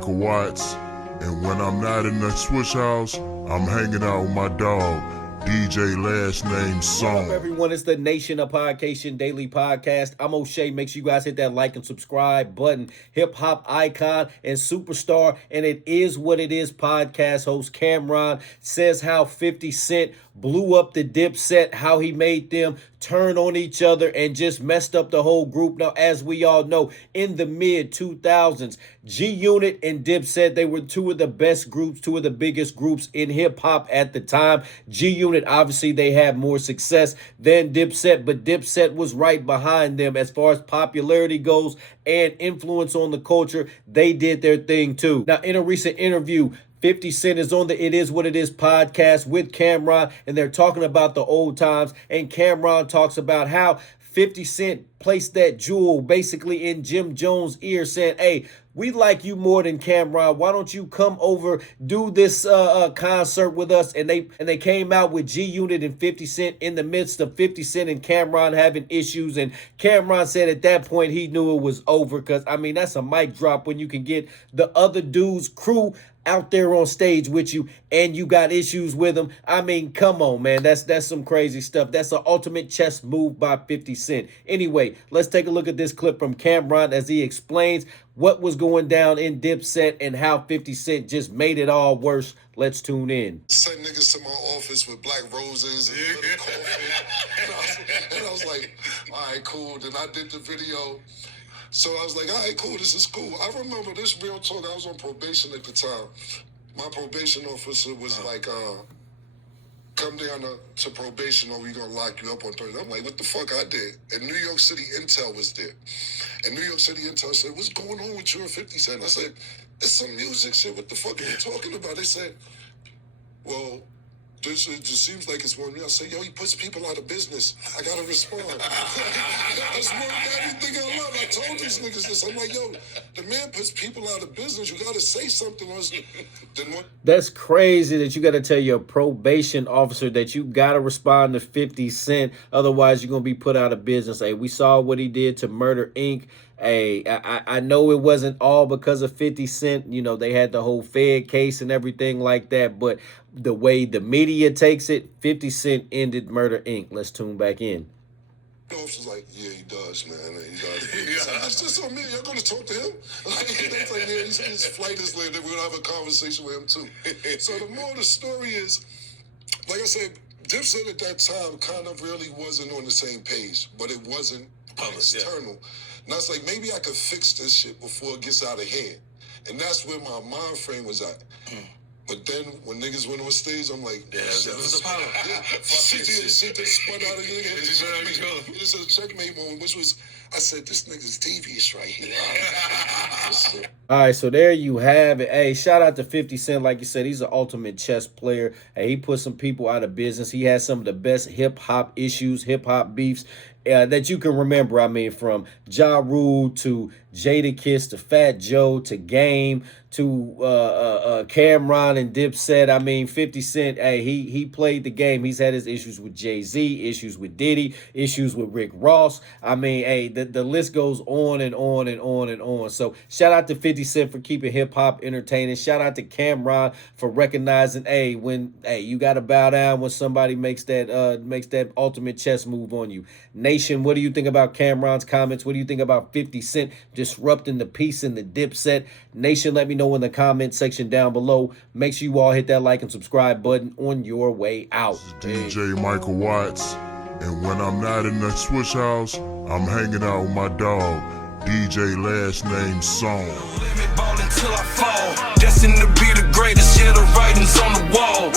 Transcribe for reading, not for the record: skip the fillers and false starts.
Michael Watts, and when I'm not in the Swish House, I'm hanging out with my dog, DJ last name Song. What's up, everyone? It's the Nation of Podcation Daily Podcast. I'm O'Shea. Make sure you guys hit that like and subscribe button. Hip hop icon and superstar, and it is what it is. Podcast host Cameron says how 50 Cent blew up the Dipset, how he made them turn on each other and just messed up the whole group. Now, as we all know, in the mid 2000s, G-Unit and Dipset, they were two of the best groups, two of the biggest groups in hip hop at the time. G-Unit, obviously, they had more success than Dipset, but Dipset was right behind them as far as popularity goes and influence on the culture. They did their thing too. Now, in a recent interview, 50 Cent is on the It Is What It Is podcast with Cameron, and they're talking about the old times. And Cameron talks about how 50 Cent placed that jewel basically in Jim Jones' ear, saying, hey, we like you more than Cameron. Why don't you come over, do this concert with us? And they came out with G-Unit and 50 Cent in the midst of 50 Cent and Cameron having issues. And Cameron said at that point he knew it was over, because, I mean, that's a mic drop when you can get the other dude's crew out there on stage with you and you got issues with them. I mean, come on, man. That's some crazy stuff. That's an ultimate chess move by 50 Cent. Anyway, let's take a look at this clip from Cameron as he explains what was going down in Dipset and how 50 Cent just made it all worse. Let's tune in. Sent niggas to my office with black roses and little coffee. And I was like, all right, cool. Then I did the video. So I was like, all right, cool, this is cool. I remember this real talk. I was on probation at the time. My probation officer was like, come down to probation or we gonna lock you up on Thursday. I'm like, what the fuck I did? And New York City Intel was there. And New York City Intel said, what's going on with you and 50 Cent? I said, it's some music shit. What the fuck are you talking about? They said, well, it just seems like it's one. I said, yo, he puts people out of business. I gotta respond. That's more than everything I love. I told these niggas this. I'm like, yo, the man puts people out of business. You gotta say something else. Then what? That's crazy that you got to tell your probation officer that you got to respond to 50 Cent. Otherwise, you're going to be put out of business. Hey, we saw what he did to Murder Inc. Hey, I know it wasn't all because of 50 Cent. You know, they had the whole Fed case and everything like that. But the way the media takes it, 50 Cent ended Murder Inc. Let's tune back in. The officer's like, yeah, he does, man. He does. That's just on me. You're going to talk to him? It's like, yeah, his flight is late. We're going to have a conversation with him, too. So the moral of the story is, like I said, Dipset at that time kind of really wasn't on the same page, but it wasn't external. And I was like, maybe I could fix this shit before it gets out of hand. And that's where my mind frame was at. But then when niggas went on stage, I'm like, yeah, that was a problem. Shit just spun out of nigga. It was a checkmate moment, which was, I said, this nigga's devious right here. All right, so there you have it. Hey, shout out to 50 Cent. Like you said, he's an ultimate chess player. Hey, he put some people out of business. He has some of the best hip-hop issues, hip-hop beefs that you can remember. I mean, from Ja Rule to Jadakiss to Fat Joe to Game to Cameron and Dipset. I mean, 50 Cent, hey, he played the game. He's had his issues with Jay-Z, issues with Diddy, issues with Rick Ross. I mean, hey, the list goes on and on and on and on. So shout out to 50 Cent for keeping hip-hop entertaining. Shout out to Cameron for recognizing, hey, you got to bow down when somebody makes that ultimate chess move on you. Nation, what do you think about Cameron's comments? What do you think about 50 Cent disrupting the peace in the Dipset? Nation, let me know in the comment section down below. Make sure you all hit that like and subscribe button on your way out. DJ Michael Watts, and when I'm not in the Swish House, I'm hanging out with my dog, DJ last name Song. Let me ball until I fall. Destined to be the greatest, yeah, the writing's on the wall.